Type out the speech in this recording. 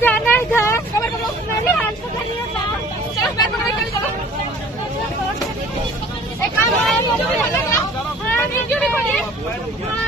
जाना है घर मैंने हाथ पकड़ लिया चलो पैर पकड़ के चलो एक काम है वीडियो भी खोलिए